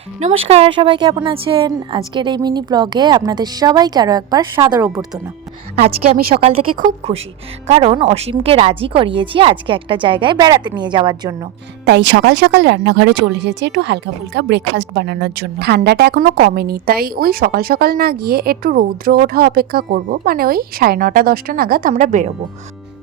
নমস্কার, সবাই কেমন আছেন? আজকের এই মিনি ব্লগে আপনাদের সবাইকে আরও একবার সাদর অভ্যর্থনা। আজকে আমি সকাল থেকে খুব খুশি, কারণ অসীমকে রাজি করিয়েছি আজকে একটা জায়গায় বেড়াতে নিয়ে যাওয়ার জন্য। তাই সকাল সকাল রান্নাঘরে চলে এসেছি একটু হালকা ফুলকা ব্রেকফাস্ট বানানোর জন্য। ঠান্ডাটা এখনো কমেনি, তাই ওই সকাল সকাল না গিয়ে একটু রৌদ্র ওঠা অপেক্ষা করব, মানে ওই 9:30-10টা নাগাদ আমরা বেরোবো।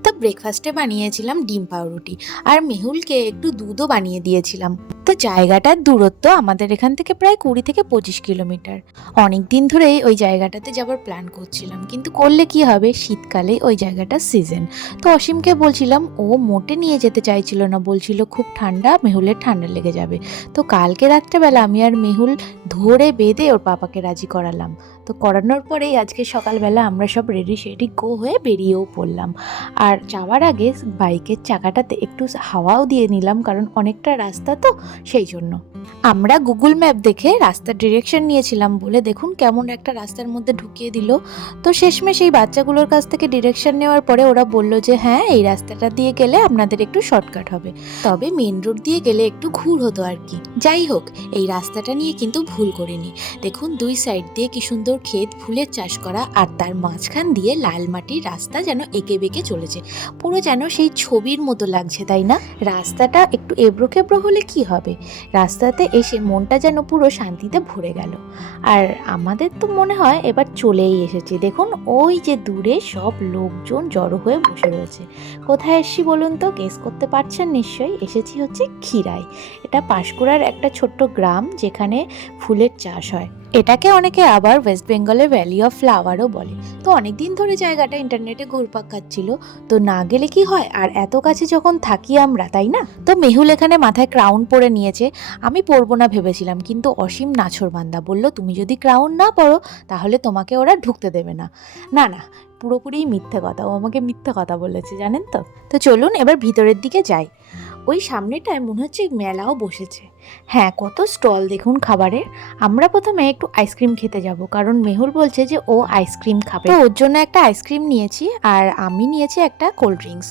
তো ব্রেকফাস্টে বানিয়েছিলাম ডিম পাউরুটি, আর মেহুলকে একটু দুধও বানিয়ে দিয়েছিলাম। তো জায়গাটার দূরত্ব আমাদের এখান থেকে প্রায় 20 থেকে 25 কিলোমিটার। অনেক দিন ধরেই ওই জায়গাটাতে যাবার প্ল্যান করছিলাম, কিন্তু করলে কি হবে, শীতকালে ওই জায়গাটার সিজন। তো অসীমকে বলছিলাম, ও মোটে নিয়ে যেতে চাইছিল না, বলছিল খুব ঠান্ডা, মেহুলের ঠান্ডা লেগে যাবে। তো কালকে রাত্রেবেলা আমি আর মেহুল ধরে বেঁধে ওর পাপাকে রাজি করালাম। তো করানোর পরেই আজকে সকালবেলা আমরা সব রেডি শেডি হয়ে বেরিয়েও পড়লাম। আর যাওয়ার আগে বাইকের চাকাটাতে একটু হাওয়াও দিয়ে নিলাম, কারণ অনেকটা রাস্তা তো, সেই জন্য। আমরা গুগল ম্যাপ দেখে রাস্তার ডিরেকশন নিয়েছিলাম বলে দেখুন কেমন একটা রাস্তার মধ্যে ঢুকিয়ে দিল। তো শেষমেশ এই বাচ্চাগুলোর কাছ থেকে ডিরেকশন নেওয়ার পরে ওরা বলল যে হ্যাঁ, এই রাস্তাটা দিয়ে গেলে আপনাদের একটু শর্টকাট হবে, তবে মেন রোড দিয়ে গেলে একটু ঘুর হতো আর কি। যাই হোক, এই রাস্তাটা নিয়ে কিন্তু ভুল করিনি। দেখুন দুই সাইড দিয়ে কি সুন্দর ক্ষেত, ফুলের চাষ করা, আর তার মাঝখান দিয়ে লাল মাটির রাস্তা যেন এঁকে বেঁকে চলেছে, পুরো যেন সেই ছবির মতো লাগছে, তাই না? রাস্তাটা একটু এবড়ো খেবড়ো হলে কি হবে, রাস্তাতে এসে মনটা যেন পুরো শান্তিতে ভরে গেল। আর আমাদের তো মনে হয় এবার চলেই এসেছি। দেখুন ওই যে দূরে সব লোকজন জড়ো হয়ে বসে রয়েছে। কোথায় এসেছি বলুন তো? গেস করতে পারছেন নিশ্চয়ই। এসেছি হচ্ছে ক্ষীরাই। এটা পাঁশকুড়ার একটা ছোট্ট গ্রাম, যেখানে ফুলের চাষ হয়। এটাকে অনেকে আবার ওয়েস্ট বেঙ্গলের ভ্যালি অফ ফ্লাওয়ারও বলে। তো অনেকদিন ধরে জায়গাটা ইন্টারনেটে ঘুরপাক খাচ্ছিল, তো না গেলে কি হয়, আর এত কাছে যখন থাকি আমরা, তাই না? তো মেহুল এখানে মাথায় ক্রাউন পরে নিয়েছে। আমি পরবো না ভেবেছিলাম, কিন্তু অসীম নাছোড়বান্দা, বলল তুমি যদি ক্রাউন না পরো তাহলে তোমাকে ওরা ঢুকতে দেবে না। না না, পুরোপুরি মিথ্যে কথা, ও আমাকে মিথ্যে কথা বলেছে, জানেন তো। তো চলুন এবার ভিতরের দিকে যাই। ওই সামনেটায় মনে হচ্ছে মেলাও বসেছে। হ্যাঁ, কত স্টল দেখুন খাবারের। আমরা প্রথমে একটু আইসক্রিম খেতে যাব, কারণ মেহুল বলছে যে ও আইসক্রিম খাবে, তো ওর জন্য একটা আইসক্রিম নিয়েছি, আর আমি নিয়েছি একটা কোল্ড ড্রিঙ্কস।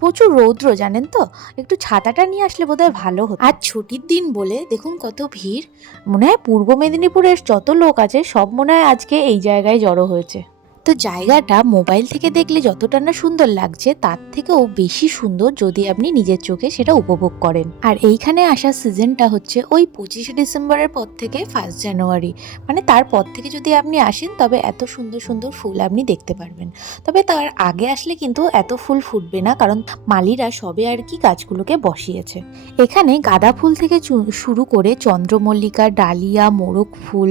প্রচুর রৌদ্র, জানেন তো, একটু ছাতাটা নিয়ে আসলে বোধহয় ভালো হতো। আর ছুটির দিন বলে দেখুন কত ভিড়। মনে হয় পূর্ব মেদিনীপুরের যত লোক আছে সব মনে হয় আজকে এই জায়গায় জড়ো হয়েছে। তো জায়গাটা মোবাইল থেকে দেখলে যতটা না সুন্দর লাগছে, তার থেকেও বেশি সুন্দর যদি আপনি নিজের চোখে সেটা উপভোগ করেন। আর এইখানে আসার সিজনটা হচ্ছে ওই 25শে ডিসেম্বরের পর থেকে 1 জানুয়ারি, মানে তারপর থেকে যদি আপনি আসেন তবে এত সুন্দর সুন্দর ফুল আপনি দেখতে পারবেন। তবে তার আগে আসলে কিন্তু এত ফুল ফুটবে না, কারণ মালিরা সবে আর কি গাছগুলোকে বসিয়েছে। এখানে গাঁদা ফুল থেকে শুরু করে চন্দ্রমল্লিকা, ডালিয়া, মোরগ ফুল,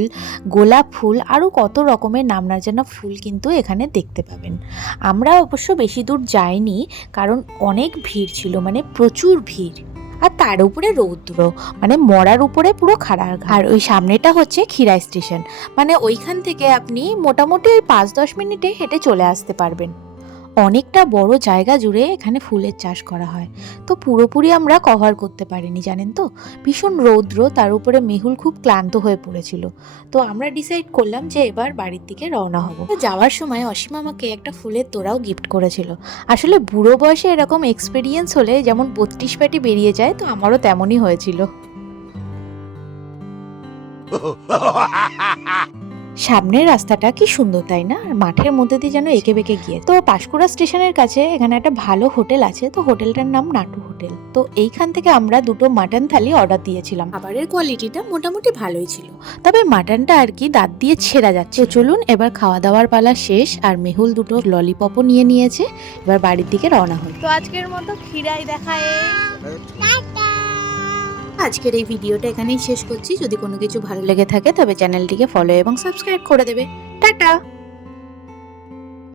গোলাপ ফুল, আরও কত রকমের নাম না জানা ফুল কিন্তু এখানে দেখতে পাবেন। আমরা অবশ্য বেশি দূর যাইনি, কারণ অনেক ভিড় ছিল, মানে প্রচুর ভিড়, আর তার উপরে রৌদ্র, মানে মরার উপরে পুরো খাড়া। আর ওই সামনেটা হচ্ছে ক্ষীরাই স্টেশন, মানে ওইখান থেকে আপনি মোটামুটি ওই 5-10 মিনিটে হেঁটে চলে আসতে পারবেন। অনেকটা বড় জায়গা জুড়ে এখানে ফুলের চাষ করা হয়, তো পুরোপুরি আমরা কভার করতে পারিনি, জানেন তো, ভীষণ রৌদ্র, তার উপরে মেহুল খুব ক্লান্ত হয়ে পড়েছিল। তো আমরা ডিসাইড করলাম যে এবার বাড়ির দিকে রওনা হব। তো যাওয়ার সময় অসীম আমাকে একটা ফুলের তোড়াও গিফট করেছিল। আসলে বুড়ো বয়সে এরকম এক্সপিরিয়েন্স হলে যেমন 32 পাটি বেরিয়ে যায়, তো আমারও তেমনই হয়েছিল। সামনের রাস্তাটা কি সুন্দর, তাই না? আর মাঠের মধ্যে দিয়ে যেন এঁকে বেঁকে গিয়ে। তো পাঁশকুড়া স্টেশনের কাছে এখানে একটা ভালো হোটেল আছে, তো হোটেলটার নাম নাটু হোটেল। তো এইখান থেকে আমরা 2টো মাটন থালি অর্ডার দিয়েছিলাম। খাবারের কোয়ালিটিটা মোটামুটি ভালোই ছিল, তবে মাটনটা আর কি দাঁত দিয়ে ছেঁড়া যাচ্ছে। চলুন এবার খাওয়া দাওয়ার পালা শেষ, আর মেহুল 2টো ললিপপও নিয়ে নিয়েছে। এবার বাড়ির দিকে রওনা হই। তো আজকের মতো ক্ষীরাই দেখায়। আজকের এই ভিডিওটা এখানেই শেষ করছি। যদি কোনো কিছু ভালো লেগে থাকে তবে চ্যানেলটিকে ফলো এবং সাবস্ক্রাইব করে দেবে। টাটা।